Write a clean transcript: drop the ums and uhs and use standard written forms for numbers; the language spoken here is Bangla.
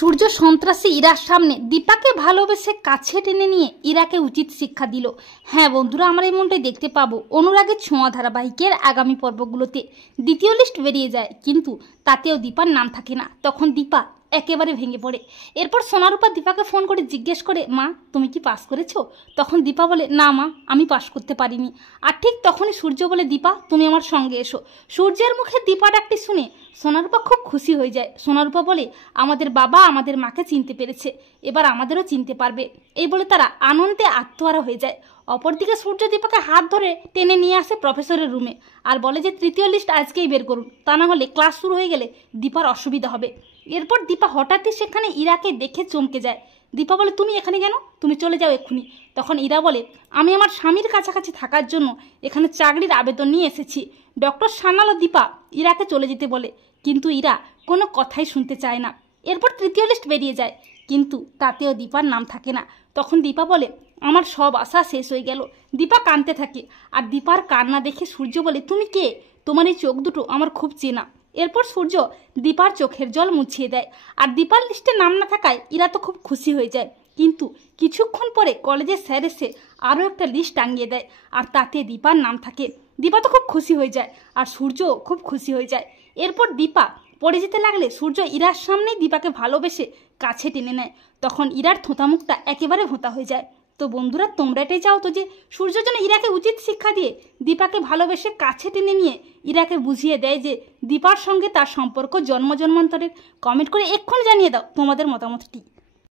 সূর্য সন্ত্রাসী ইরার সামনে দীপাকে ভালোবেসে কাছে টেনে নিয়ে ইরাকে উচিত শিক্ষা দিল। হ্যাঁ বন্ধুরা, আমরা এমনটাই দেখতে পাবো অনুরাগের ছোঁয়া ধারাবাহিকের আগামী পর্বগুলোতে। দ্বিতীয় লিস্ট বেরিয়ে যায়, কিন্তু তাতেও দীপার নাম থাকে না। তখন দীপা একেবারে ভেঙে পড়ে। এরপর সোনারূপা দীপাকে ফোন করে জিজ্ঞেস করে, মা তুমি কি পাস করেছো? তখন দীপা বলে, না মা, আমি পাস করতে পারিনি। আর ঠিক তখনই সূর্য বলে, দীপা তুমি আমার সঙ্গে এসো। সূর্যের মুখে দীপা ডাকটি শুনে সোনারূপা খুব খুশি হয়ে যায়। সোনারূপা বলে, আমাদের বাবা আমাদের মাকে চিনতে পেরেছে, এবার আমাদেরও চিনতে পারবে। এই বলে তারা আনন্দে আত্মহারা হয়ে যায়। অপরদিকে সূর্য দীপাকে হাত ধরে টেনে নিয়ে আসে প্রফেসরের রুমে আর বলে যে তৃতীয় লিস্ট আজকেই বের করুন, তা না হলে ক্লাস শুরু হয়ে গেলে দীপার অসুবিধা হবে। এরপর দীপা হঠাৎই সেখানে ইরাকে দেখে চমকে যায়। দীপা বলে, তুমি এখানে কেন? তুমি চলে যাও এক্ষুনি। তখন ইরা বলে, আমি আমার স্বামীর কাছাকাছি থাকার জন্য এখানে চাকরির আবেদন নিয়ে এসেছি। ডক্টর সান্যাল দীপা ইরাকে চলে যেতে বলে, কিন্তু ইরা কোনো কথাই শুনতে চায় না। এরপর তৃতীয় লিস্ট বেরিয়ে যায়, কিন্তু তাতেও দীপার নাম থাকে না। তখন দীপা বলে, আমার সব আশা শেষ হয়ে গেল। দীপা কাঁদতে থাকে, আর দীপার কান্না দেখে সূর্য বলে, তুমি কে? তোমার এই চোখ দুটো আমার খুব চেনা। এরপর সূর্য দীপার চোখের জল মুছিয়ে দেয়। আর দীপার লিস্টে নাম না থাকায় ইরা তো খুব খুশি হয়ে যায়। কিন্তু কিছুক্ষণ পরে কলেজের স্যার এসে আরও একটা লিস্ট টাঙিয়ে দেয়, আর তাতে দীপার নাম থাকে। দীপা তো খুব খুশি হয়ে যায়, আর সূর্য খুব খুশি হয়ে যায়। এরপর দীপা পড়ে যেতে লাগলে সূর্য ইরার সামনেই দীপাকে ভালোবেসে কাছে টেনে নেয়। তখন ইরার থোঁতা মুখটা একেবারে ভোঁতা হয়ে যায়। তো বন্ধুরা, তোমরা এটাই চাও তো যে সূর্য যেন ইরাকে উচিত শিক্ষা দিয়ে দীপাকে ভালোবেসে কাছে টেনে নিয়ে ইরাকে বুঝিয়ে দেয় যে দীপার সঙ্গে তার সম্পর্ক জন্ম জন্মান্তরের? কমেন্ট করে এক্ষুনি জানিয়ে দাও তোমাদের মতামতটি।